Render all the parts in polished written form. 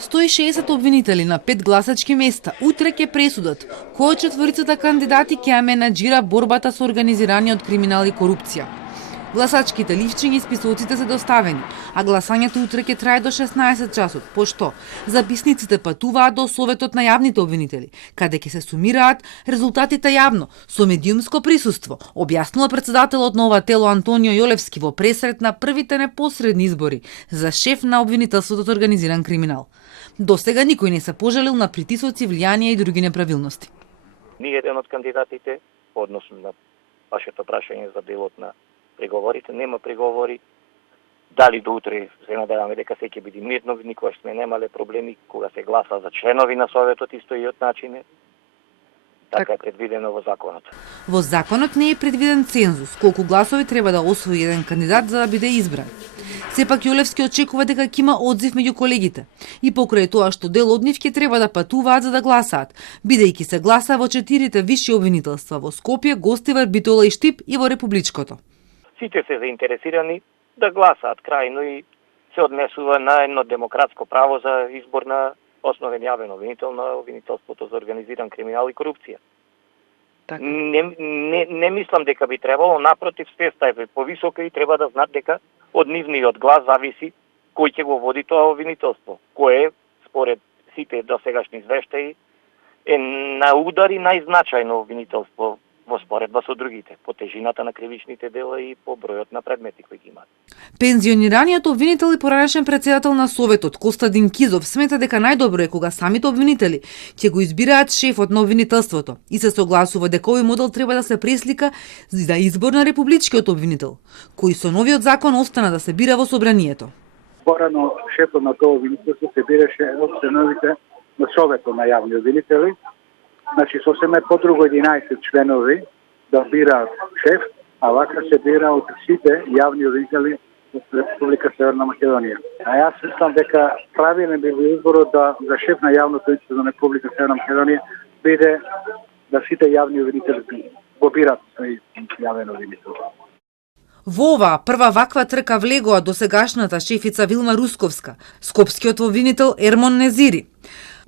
160 обвинители на 5 гласачки места. Утре ќе пресудат кој од четворицата кандидати ќе ја менаџира борбата со организираниот криминал и корупција. Гласачките ливчиња и списоците се доставени, а гласањето утре ќе трае до 16 часот, пошто записниците патуваат до Советот на јавните обвинители, каде ќе се сумираат резултатите јавно, со медиумско присуство, објаснува председателот на ова тело Антонио Јолевски во пресрет на првите непосредни избори за шеф на обвинителството од организиран криминал. До сега никој не се пожалил на притисоци, влијанија и други неправилности. Ни еден од кандидатите, односно на вашето прашање за делот на преговорите, нема преговори. Дали до утре се надеваме дека се ќе биде мирно, никогаш сме немале проблеми кога се гласа за членови на Советот истоиот начин. Така е предвидено во законот. Во законот не е предвиден цензус, колку гласови треба да освои еден кандидат за да биде избран. Сепак Јолевски очекува дека ќе има одзив меѓу колегите и покрај тоа што дел од нив ќе треба да патуваат за да гласаат, бидејќи се гласа во 4 висши обвинителства во Скопје, Гостивар, Битола и Штип и во Републичкото. Сите се заинтересирани да гласаат крајно и се однесува на едно демократско право за избор на основен јавен обвинител на обвинителството за организиран криминал и корупција. Так. Не мислам дека би требало, напротив, свеста е повисока и треба да знаат дека од нивниот глас зависи кој ќе го води тоа обвинителство, кое според сите досегашни извештаи е на удар и најзначајно обвинителство во споредба со другите, по тежината на кривичните дела и по бројот на предмети кои ги имаат. Пензионираниот обвинител и поранешен председател на Советот Костадин Кизов смета дека најдобро е кога самите обвинители ќе го избираат шефот на обвинителството и се согласува дека овој модел треба да се преслика за избор на републичкиот обвинител, кој со новиот закон остана да се бира во собранието. Порано шефот на тоа обвинителство се бираше од членовите на Советот на јавни обвинители. Значи, сосема е подруго 11 членови да бираат шеф, а вака се бира од сите јавни обвинители од Република Северна Македонија. А јас мислам дека правилен би бил изборот да за шеф на јавното обвинителство на Република Северна Македонија биде да сите јавни обвинители го бираат свој јавен обвинител. Во оваа прва ваква трка влегоа досегашната шефица Вилма Русковска, скопскиот обвинител Ермон Незири,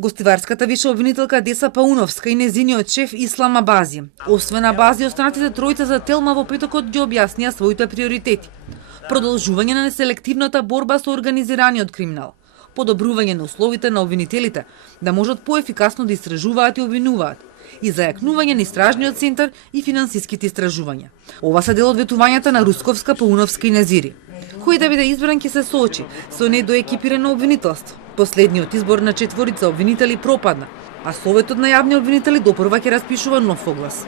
гостиварската виша обвинителка Деса Пауновска и незиниот шеф Ислам Абази. Освен Абази, останатите тројца за Телма во петокот ги објаснија своите приоритети. Продолжување на неселективната борба со организираниот криминал, подобрување на условите на обвинителите, да можат поефикасно да истражуваат и обвинуваат, и зајакнување на истражниот центар и финансиските истражувања. Ова се дел од ветувањата на Русковска, Пауновска и Незири. Кој да биде избран ќе се соочи со недоекипирано обвинителство. Последниот избор на четворица обвинители пропадна, а Советот на јавни обвинители допрва ќе распишува нов оглас.